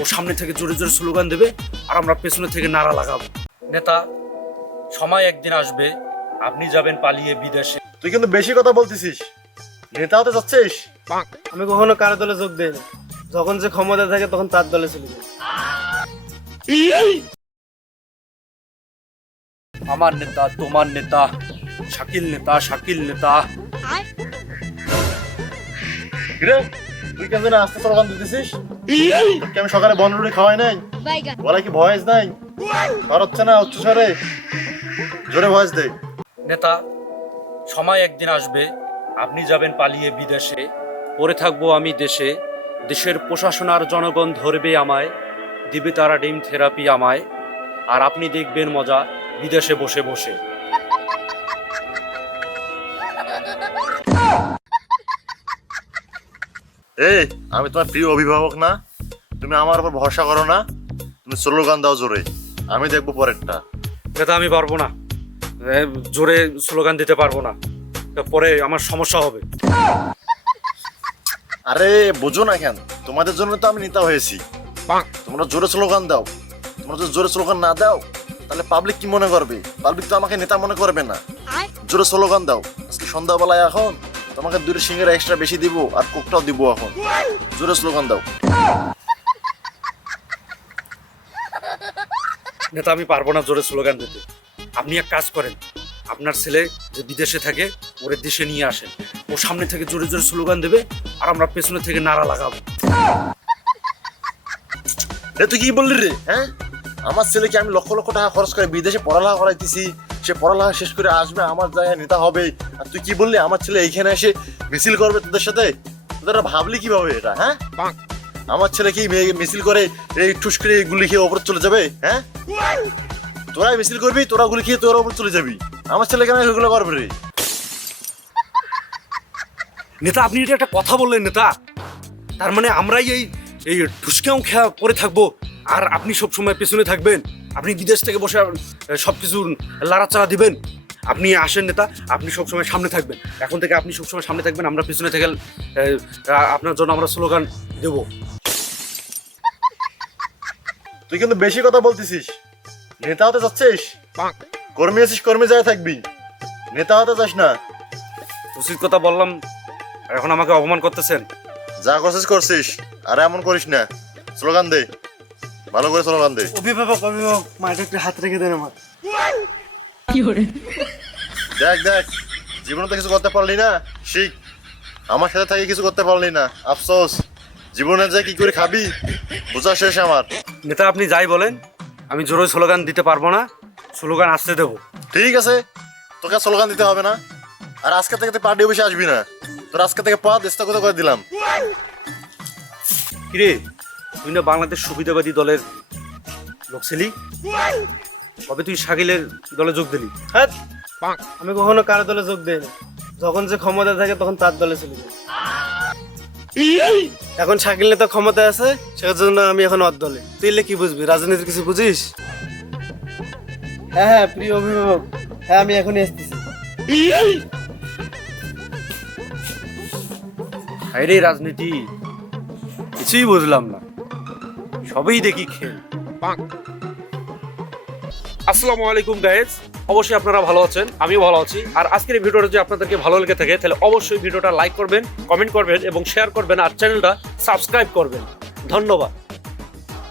ও সামনে থেকে জোরে জোরে স্লোগান দেবে আর আমরা পেছনে থেকে নারা লাগাবো। নেতা, সময় একদিন আসবে আপনি যাবেন পালিয়ে বিদেশে। তুই কিন্তু বেশি কথা বলতেছিস। নেতা হতে যাচ্ছিস? আমি কখনো কারো দলে যোগ দেই না। যখন যে ক্ষমতা থাকে তখন তার দলে চলে যায়। আমার নেতা, তোমার নেতা, শাকিল নেতা, শাকিল নেতা। কিরে, তুই কেন জানি আস্তে স্লোগান দিতেছিস? তোকে আমি সকালে বনরুটি খাওয়াই নাই? বলা কি ভয়েস নাই? আর হচ্ছে না উচ্চ স্বরে, জোরে ভয়েস দে। নেতা, সময় একদিন আসবে আপনি যাবেন পালিয়ে বিদেশে, পড়ে থাকবো আমি দেশে। দেশের প্রশাসন আর জনগণ ধরবে আমায়, দিবে তারা ডিম থেরাপি আমায়, আর আপনি দেখবেন মজা বিদেশে বসে বসে। এই, আমি তোমার প্রিয় অভিভাবক না? তুমি আমার উপর ভরসা করো না? তুমি স্লোগান দাও জোরে, আমি দেখবো পরেরটা। নেতা, আমি পারবো না, জোরে স্লোগান দিতে পারবো না, পরে আমার সমস্যা হবে। আরে বোঝো না কেন? তোমাদের জন্য তো আমি নেতা হয়েছি। তোমরা জোরে স্লোগান দাও। তোমরা যদি জোরে স্লোগান না দাও তাহলে পাবলিক কি মনে করবে? পাবলিক তো আমাকে নেতা মনে করবে না। জোরে স্লোগান দাও। আজকে সন্ধ্যাবেলায় এখন তোমাকে দুটো সিঙ্গারা এক্সট্রা বেশি দিব আর কোকটাও দিব। এখন জোরে স্লোগান দাও। নেতা, আমি পারবো না জোরে স্লোগান দিতে। আপনি এক কাজ করেন, আপনার ছেলে যে বিদেশে থাকে ওরে দেশে নিয়ে আসেন, ও সামনে থেকে জোরে জোরে স্লোগান দেবে আর আমরা পেছনে থেকে নারা লাগাবো। তুই কি বললি রে? হ্যাঁ, আমার ছেলেকে আমি লক্ষ লক্ষ টাকা খরচ করে বিদেশে পড়ালেখা করাইতেছি, সে পড়ালেখা শেষ করে আসবে, আমার জায়গায় নেতা হবে। আর তুই কি বললি আমার ছেলে এইখানে এসে মিছিল করবে তোদের সাথে? তোরা ভাবলি কিভাবে এটা? হ্যাঁ, আমার ছেলে কি মিছিল করে এই ঠুস করে গুলি খেয়ে ওপর চলে যাবে? হ্যাঁ, তোরাই মিছিল করবি, তোরা গুলি খেয়ে তোরা ওপর চলে যাবি। আমার ছেলে কেন এগুলো করবে রে? নেতা, আপনি এটা একটা কথা বললেন নেতা। তার মানে আমরাই এই ঠুসকেও খেয়া পরে থাকবো আর আপনি সবসময় পেছনে থাকবেন? আপনি বিদেশ থেকে বসে সবকিছু লাড়াচাড়া দিবেন? আপনি আসেন নেতা, আপনি সবসময় সামনে থাকবেন। এখন থেকে আপনি সবসময় সামনে থাকবেন, আমরা পেছনে থেকে আপনার জন্য আমরা স্লোগান দেব। তুই কিন্তু বেশি কথা বলতেছিস। নেতা হতে যাচ্ছিস? কর্মী আছিস, কর্মী যায় থাকবি, নেতা হতে যাস না। উচিত কথা বললাম, এখন আমাকে অপমান করতেছেন। যা করছিস করছিস, আর এমন করিস না। স্লোগান দে, ভালো করে স্লোগান দে। অভিভাবক, অভিভাবক, মায়ের একটু হাত রেখে দেন আমার। দেখ দেখ, জীবনে তো কিছু করতে পারলি না, শিখ। আমার সাথে থাকি কিছু করতে পারলি না, আফসোস। জীবনে যে কি করে খাবি বোঝা শেষ আমার। নেতা, আপনি যাই বলেন, আমি জোরে স্লোগান দিতে পারবো না, স্লোগান আসতে দেবো। ঠিক আছে, তোকে স্লোগান দিতে হবে না। আর আজকে থেকে তুই পার্টি অফিসে আসবি না। তোর আজকে থেকে পথ স্থগিত করে দিলাম। কিরে, তুই না বাংলাদেশ সুবিধাবাদী দলের লোক ছিলি, কবে তুই শাকিলের দলে যোগ দিলি? হ্যাঁ, আমি কখনো কারো দলে যোগ দেই না। যখন যে ক্ষমতা থাকে তখন তার দলে চলে যায়। এখন শাকিল নেতা ক্ষমতায় আছে, সেজন্য আমি এখন ওর দলে। তুই এলে কি বুঝবি? রাজনীতির কিছু বুঝিস? হ্যাঁ হ্যাঁ, প্রিয় অভিভাবক, হ্যাঁ আমি এখনই আসতেছি। হায়রে রাজনীতি, কিছুই বুঝলাম না, সবই দেখি খেল। আসসালামু আলাইকুম গাইজ, অবশ্যই আপনারা ভালো আছেন, আমিও ভালো আছি। আর আজকের এই ভিডিওটা যদি আপনাদেরকে ভালো লেগে থাকে তাহলে অবশ্যই ভিডিওটা লাইক করবেন, কমেন্ট করবেন এবং শেয়ার করবেন আর চ্যানেলটা সাবস্ক্রাইব করবেন। ধন্যবাদ।